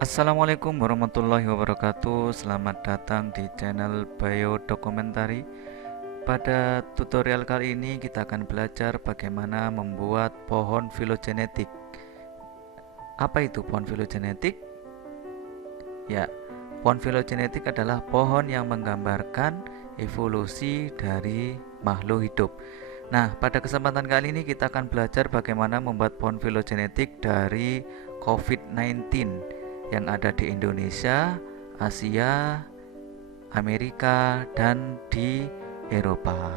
Assalamualaikum warahmatullahi wabarakatuh. Selamat datang di channel Biodokumentari. Pada tutorial kali ini kita akan belajar bagaimana membuat pohon filogenetik. Apa itu pohon filogenetik? Ya, pohon filogenetik adalah pohon yang menggambarkan evolusi dari makhluk hidup. Nah, pada kesempatan kali ini kita akan belajar bagaimana membuat pohon filogenetik dari COVID-19 yang ada di Indonesia, Asia, Amerika, dan di Eropa.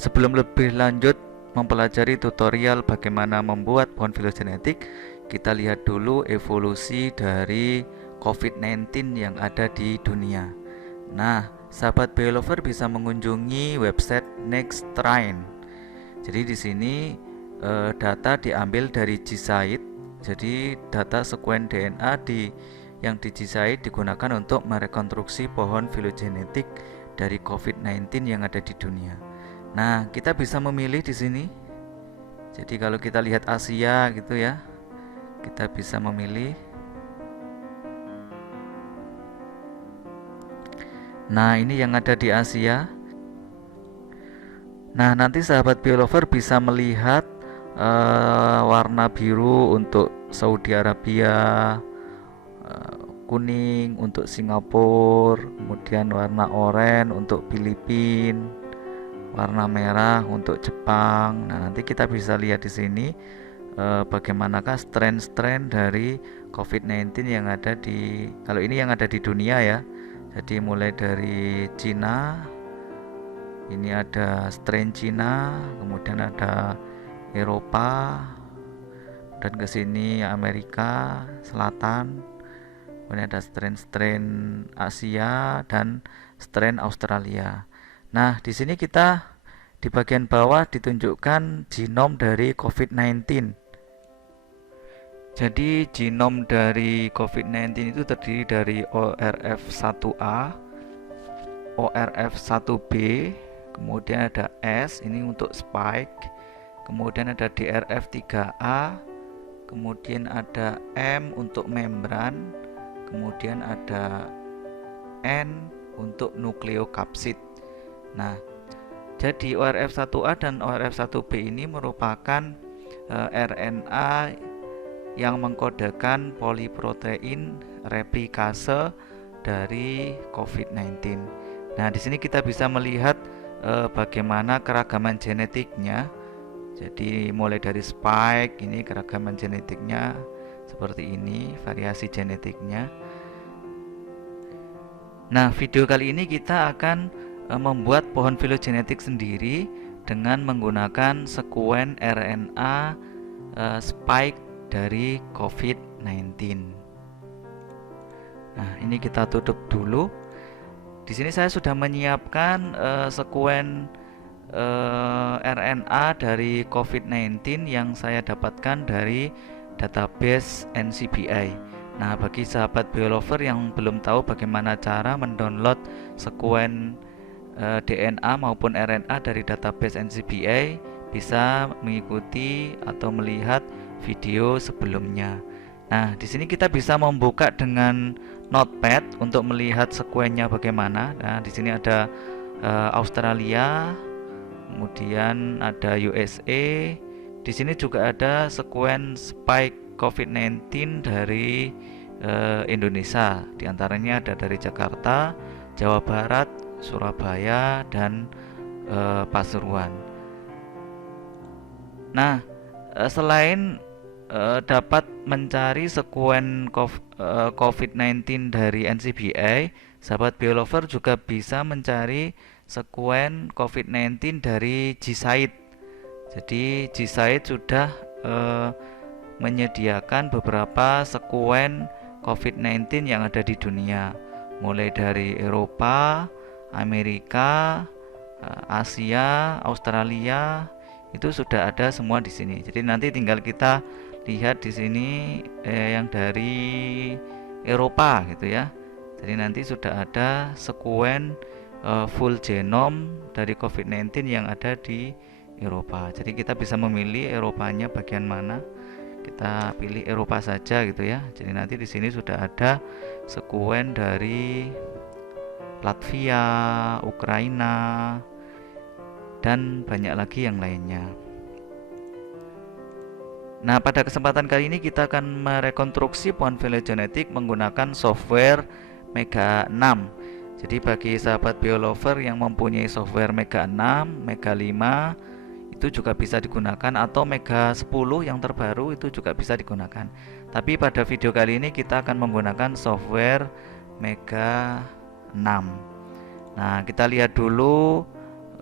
Sebelum lebih lanjut mempelajari tutorial bagaimana membuat pohon filogenetik, kita lihat dulu evolusi dari COVID-19 yang ada di dunia. Nah, sahabat biolover bisa mengunjungi website Nextstrain. Jadi di sini data diambil dari GSite. Jadi data sekuen DNA yang di GSite digunakan untuk merekonstruksi pohon filogenetik dari COVID-19 yang ada di dunia. Nah, kita bisa memilih di sini. Jadi kalau kita lihat Asia gitu ya, kita bisa memilih. Nah, ini yang ada di Asia. Nah, nanti sahabat biolover bisa melihat warna biru untuk Saudi Arabia, kuning untuk Singapura, kemudian warna oranye untuk Filipina, warna merah untuk Jepang. Nah, nanti kita bisa lihat di sini bagaimanakah strain-strain dari COVID-19 yang ada di, kalau ini yang ada di dunia ya. Jadi mulai dari Cina, ini ada strain Cina, kemudian ada Eropa, dan ke sini Amerika Selatan, kemudian ada strain-strain Asia dan strain Australia. Nah, di sini kita di bagian bawah ditunjukkan genom dari COVID-19. Jadi genom dari COVID-19 itu terdiri dari ORF1A, ORF1B, kemudian ada S ini untuk spike, kemudian ada DRF3A, kemudian ada M untuk membran, kemudian ada N untuk nukleokapsid. Nah, jadi ORF1A dan ORF1B ini merupakan RNA yang mengkodekan poliprotein replikase dari COVID-19. Nah, di sini kita bisa melihat bagaimana keragaman genetiknya. Jadi mulai dari spike, ini keragaman genetiknya seperti ini, variasi genetiknya. Nah, video kali ini kita akan membuat pohon filogenetik sendiri dengan menggunakan sekuen RNA spike dari COVID-19. Nah, ini kita tutup dulu. Di sini saya sudah menyiapkan sekuen RNA dari COVID-19 yang saya dapatkan dari database NCBI. Nah, bagi sahabat biolover yang belum tahu bagaimana cara mendownload sekuen DNA maupun RNA dari database NCBI, bisa mengikuti atau melihat video sebelumnya. Nah, di sini kita bisa membuka dengan Notepad untuk melihat sekuennya bagaimana. Nah, di sini ada Australia, kemudian ada USA. Di sini juga ada sekuen spike COVID-19 dari Indonesia. Di antaranya ada dari Jakarta, Jawa Barat, Surabaya, dan Pasuruan. Nah, selain dapat mencari sekuen COVID-19 dari NCBI, sahabat biolover juga bisa mencari sekuen COVID-19 dari GSite. Jadi GSite sudah menyediakan beberapa sekuen COVID-19 yang ada di dunia, mulai dari Eropa, Amerika, Asia, Australia, itu sudah ada semua di sini. Jadi nanti tinggal kita lihat di sini yang dari Eropa gitu ya. Jadi nanti sudah ada sekuen full genome dari COVID-19 yang ada di Eropa. Jadi kita bisa memilih Eropanya bagian mana. Kita pilih Eropa saja gitu ya. Jadi nanti di sini sudah ada sekuen dari Latvia, Ukraina, dan banyak lagi yang lainnya. Nah, pada kesempatan kali ini kita akan merekonstruksi pohon filogenetik menggunakan software Mega 6. Jadi bagi sahabat biolover yang mempunyai software Mega 6, Mega 5 itu juga bisa digunakan, atau Mega 10 yang terbaru itu juga bisa digunakan. Tapi pada video kali ini kita akan menggunakan software Mega 6. Nah, kita lihat dulu,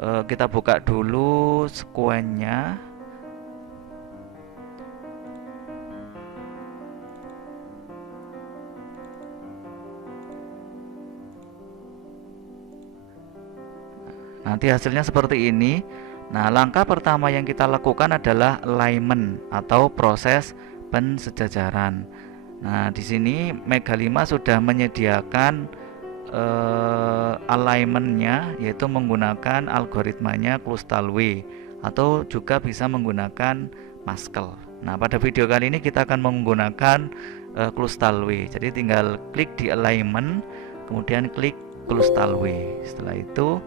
kita buka dulu sekuennya. Nanti hasilnya seperti ini. Nah, langkah pertama yang kita lakukan adalah alignment atau proses pensejajaran. Nah, di sini Mega 5 sudah menyediakan alignmentnya, yaitu menggunakan algoritmanya Clustal-W atau juga bisa menggunakan Pascal. Nah, pada video kali ini kita akan menggunakan Clustal-W. Jadi tinggal klik di alignment, kemudian klik Clustal-W. Setelah itu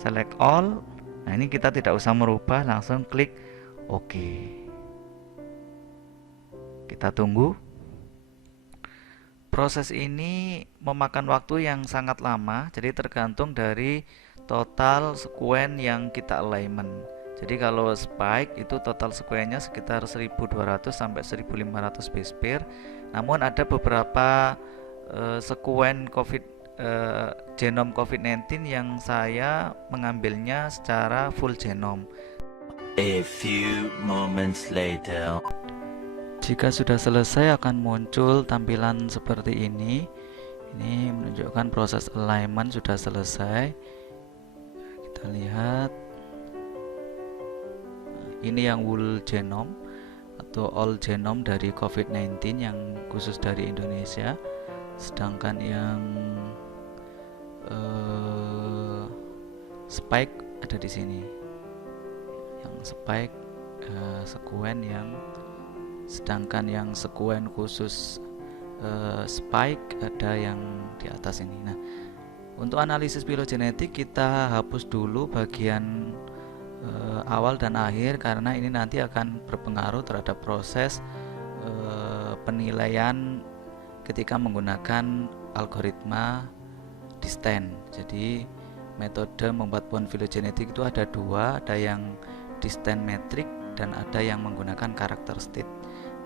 select all. Nah, ini kita tidak usah merubah, langsung klik OK. Kita tunggu. Proses ini memakan waktu yang sangat lama, jadi tergantung dari total sekuen yang kita alignment. Jadi kalau spike itu total sekuennya sekitar 1200 sampai 1500 base pair. Namun ada beberapa sekuen genome COVID-19 yang saya mengambilnya secara full genome. A few moments later. Jika sudah selesai akan muncul tampilan seperti ini. Ini menunjukkan proses alignment sudah selesai. Kita lihat. Ini yang whole genome atau all genome dari COVID-19 yang khusus dari Indonesia. Sedangkan yang spike ada di sini. Yang spike sekuen yang, sedangkan yang sekuen khusus spike ada yang di atas ini. Nah, untuk analisis filogenetik kita hapus dulu bagian awal dan akhir karena ini nanti akan berpengaruh terhadap proses penilaian ketika menggunakan algoritma distance. Jadi metode membuat pohon filogenetik itu ada dua, ada yang distance metric dan ada yang menggunakan karakter state.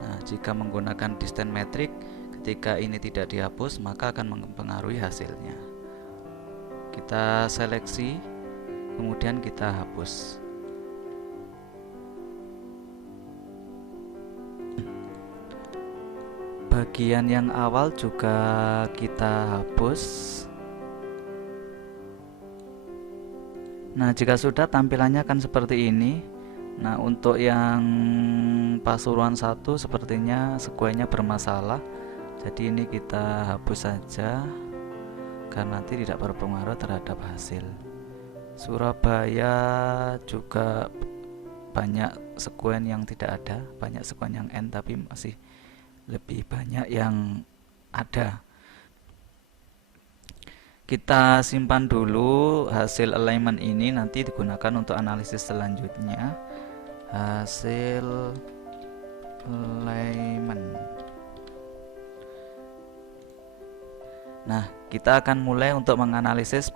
Nah, jika menggunakan distance metric, ketika ini tidak dihapus maka akan mempengaruhi hasilnya. Kita seleksi, kemudian kita hapus. Bagian yang awal juga kita hapus. Nah, jika sudah tampilannya akan seperti ini. Nah, untuk yang Pasuruan 1 sepertinya sekuennya bermasalah. Jadi ini kita hapus saja karena nanti tidak berpengaruh terhadap hasil. Surabaya juga banyak sekuen yang tidak ada, banyak sekuen yang N tapi masih lebih banyak yang ada. Kita simpan dulu hasil alignment ini, nanti digunakan untuk analisis selanjutnya. Hasil alignment. Nah, kita akan mulai untuk menganalisis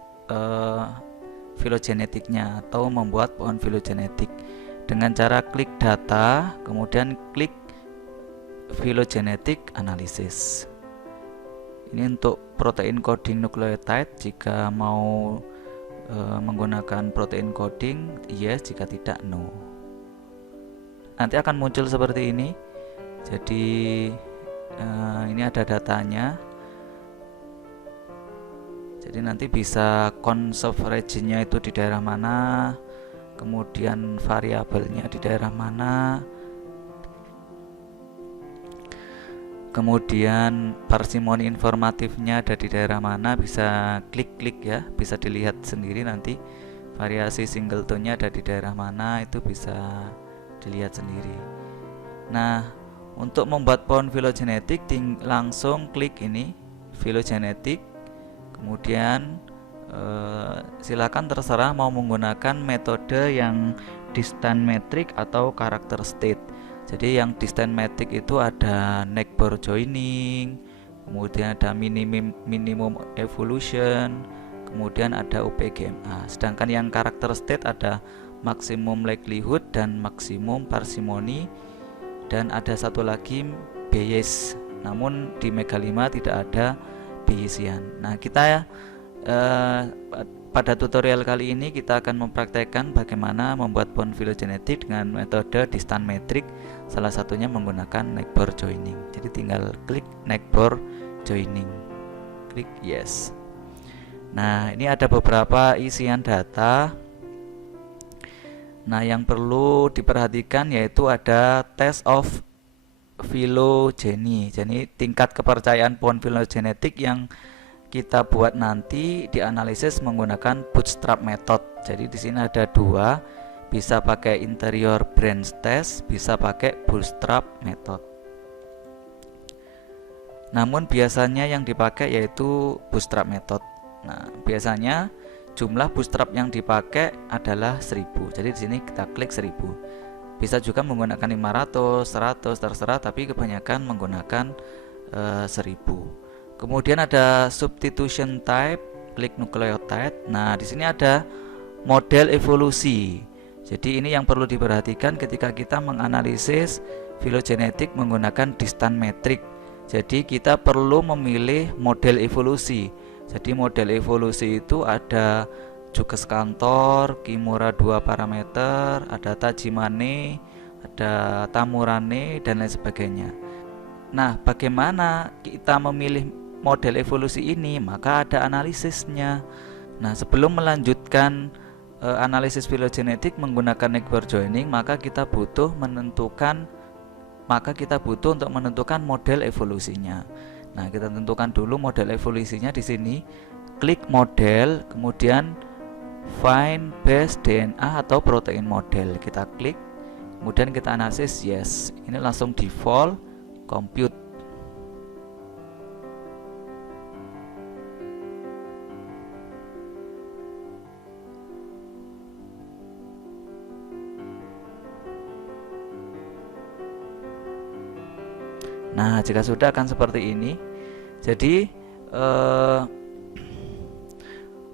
filogenetiknya atau membuat pohon filogenetik dengan cara klik data, kemudian klik phylogenetic analysis. Ini untuk protein coding nucleotide. Jika mau menggunakan protein coding, yes. Jika tidak, no. Nanti akan muncul seperti ini. Jadi Ini ada datanya. Jadi nanti bisa conserve region-nya itu di daerah mana, kemudian variabelnya di daerah mana, kemudian parsimoni informatifnya ada di daerah mana, bisa klik-klik ya, bisa dilihat sendiri nanti variasi singletonnya ada di daerah mana, itu bisa dilihat sendiri. Nah, untuk membuat pohon filogenetik langsung klik ini filogenetik, kemudian silakan terserah mau menggunakan metode yang distant metric atau karakter state. Jadi yang distant metric itu ada neckbore joining, kemudian ada minimum evolution, kemudian ada UPGMA. Sedangkan yang karakter state ada maximum likelihood dan maximum parsimony, dan ada satu lagi Bayes. Namun di Mega 5 tidak ada Bayesian. Nah, kita pada tutorial kali ini kita akan mempraktekkan bagaimana membuat pohon filogenetik dengan metode distant metric, salah satunya menggunakan neckbore joining. Jadi tinggal klik neckbore joining, klik yes. Nah, ini ada beberapa isian data. Nah, yang perlu diperhatikan yaitu ada test of phylogeny. Jadi tingkat kepercayaan pohon filogenetik yang kita buat nanti dianalisis menggunakan bootstrap method. Jadi di sini ada dua, bisa pakai interior branch test, bisa pakai bootstrap method. Namun biasanya yang dipakai yaitu bootstrap method. Nah, biasanya jumlah bootstrap yang dipakai adalah 1000. Jadi di sini kita klik 1000. Bisa juga menggunakan 500, 100, terserah, tapi kebanyakan menggunakan 1000. Kemudian ada substitution type, klik nucleotide. Nah, di sini ada model evolusi. Jadi ini yang perlu diperhatikan ketika kita menganalisis filogenetik menggunakan distant metric. Jadi kita perlu memilih model evolusi. Jadi model evolusi itu ada Jukes Kantor, Kimura 2 parameter, ada Tajimane, ada Tamurane, dan lain sebagainya. Nah, bagaimana kita memilih model evolusi ini? Maka ada analisisnya. Nah, sebelum melanjutkan analisis filogenetik menggunakan neckbore joining, maka kita butuh untuk menentukan model evolusinya. Nah, kita tentukan dulu model evolusinya di sini. Klik model, kemudian find base DNA atau protein model. Kita klik, kemudian kita analisis yes. Ini langsung default compute. Nah, jika sudah akan seperti ini. Jadi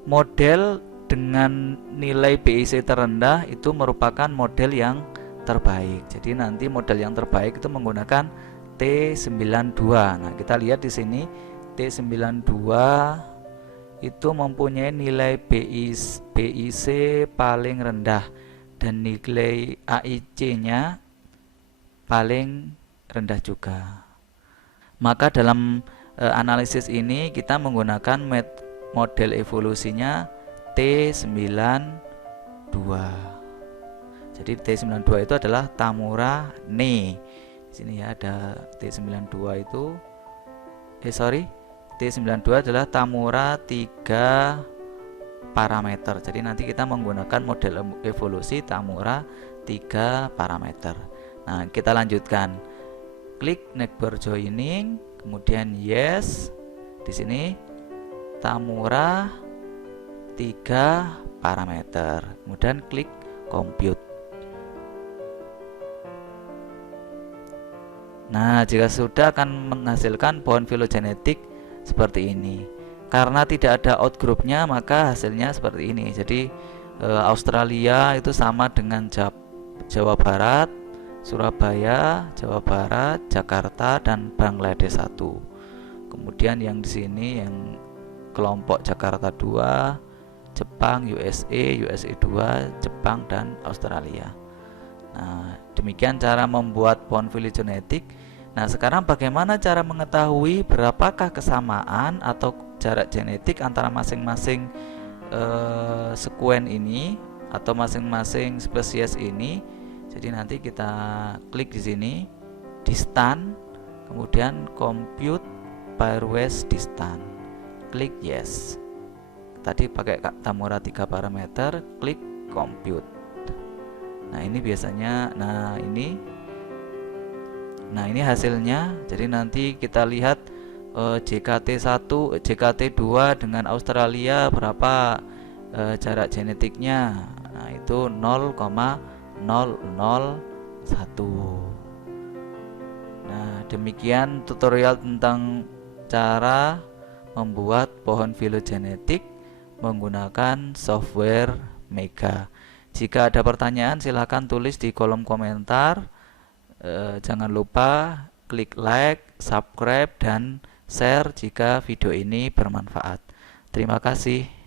model dengan nilai BIC terendah itu merupakan model yang terbaik. Jadi nanti model yang terbaik itu menggunakan T92. Nah, kita lihat di sini T92 itu mempunyai nilai BIC paling rendah dan nilai AIC-nya paling rendah juga. Maka dalam analisis ini kita menggunakan model evolusinya T92. Jadi T92 itu adalah Tamurane. Di sini ya ada T92 itu T92 adalah Tamura 3 parameter. Jadi nanti kita menggunakan model evolusi Tamura 3 parameter. Nah, kita lanjutkan. Klik neckbore joining, kemudian yes. Di sini Tamura 3 parameter. Kemudian klik compute. Nah, jika sudah akan menghasilkan pohon filogenetik seperti ini. Karena tidak ada outgroupnya, maka hasilnya seperti ini. Jadi Australia itu sama dengan Jawa Barat, Surabaya, Jawa Barat, Jakarta, dan Bangladesh 1. Kemudian yang di sini yang kelompok Jakarta 2, Jepang, USA 2, Jepang, dan Australia. Nah, demikian cara membuat pohon filogenetik Nah, sekarang bagaimana cara mengetahui berapakah kesamaan atau jarak genetik antara masing-masing sekuen ini atau masing-masing spesies ini? Jadi nanti kita klik di sini, distant, kemudian compute pairwise distant. Klik yes. Tadi pakai Tamura 3 parameter, klik compute. Nah, ini biasanya, nah ini hasilnya. Jadi nanti kita lihat JKT1, JKT2 dengan Australia berapa jarak genetiknya. Nah, itu 0,001. Nah, demikian tutorial tentang cara membuat pohon filogenetik menggunakan software Mega. Jika ada pertanyaan silahkan tulis di kolom komentar. Jangan lupa klik like, subscribe, dan share jika video ini bermanfaat. Terima kasih.